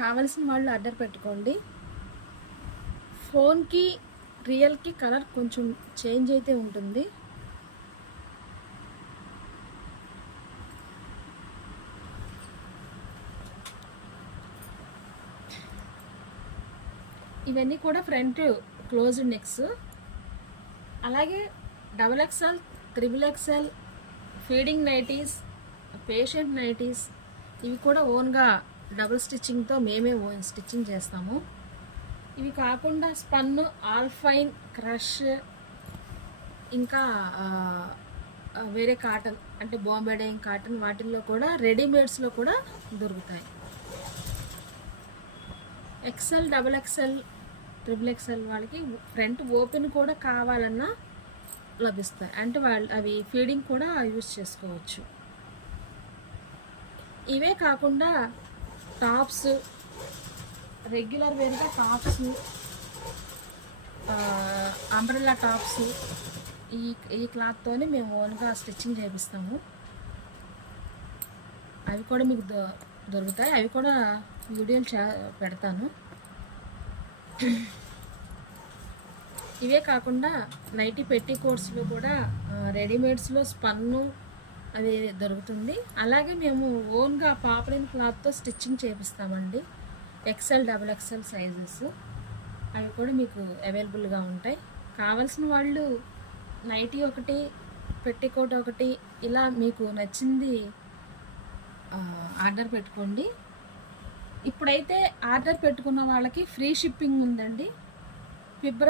కావాల్సిన వాళ్ళు ఆర్డర్ పెట్టుకోండి. ఫోన్కి రియల్కి కలర్ కొంచెం చేంజ్ అయితే ఉంటుంది. ఇవన్నీ కూడా ఫ్రంట్ క్లోజ్డ్ నెక్స్. అలాగే XXL, XXL feeding nighties, patient nighties ఇవి కూడా ఓన్గా డబుల్ స్టిచ్చింగ్తో మేమే ఓన్ స్టిచ్చింగ్ చేస్తాము. ఇవి కాకుండా స్పన్, ఆల్ఫైన్, క్రష్, ఇంకా వేరే కాటన్ అంటే బాంబే డైయింగ్ కాటన్ వాటిల్లో కూడా రెడీమేడ్స్లో కూడా దొరుకుతాయి. XL, XXL, XXL వాళ్ళకి ఫ్రంట్ ఓపెన్ కూడా కావాలన్నా లభిస్తాయి. అంటే వాళ్ళు అవి ఫీడింగ్ కూడా యూజ్ చేసుకోవచ్చు. ఇవే కాకుండా టాప్స్, రెగ్యులర్ వేర్గా టాప్స్, అంబ్రెల్లా టాప్స్ ఈ క్లాత్తోనే మేము ఓన్గా స్టిచ్చింగ్ చేపిస్తాము. అవి కూడా మీకు దొరుకుతాయి. అవి కూడా వీడియోలు పెడతాను. ఇవే కాకుండా నైటీ పెట్టికోట్స్లో కూడా రెడీమేడ్స్లో స్పన్ను అది దొరుకుతుంది. అలాగే మేము ఓన్గా పాపలిన్ క్లాత్తో స్టిచ్చింగ్ చేపిస్తామండి. XL, XXL సైజెస్ అవి కూడా మీకు అవైలబుల్గా ఉంటాయి. కావాల్సిన వాళ్ళు నైటీ ఒకటి, పెట్టికోట్ ఒకటి ఇలా మీకు నచ్చింది ఆర్డర్ పెట్టుకోండి. ఇప్పుడైతే ఆర్డర్ పెట్టుకున్న వాళ్ళకి ఫ్రీ షిప్పింగ్ ఉందండి. ఫిబ్రవరి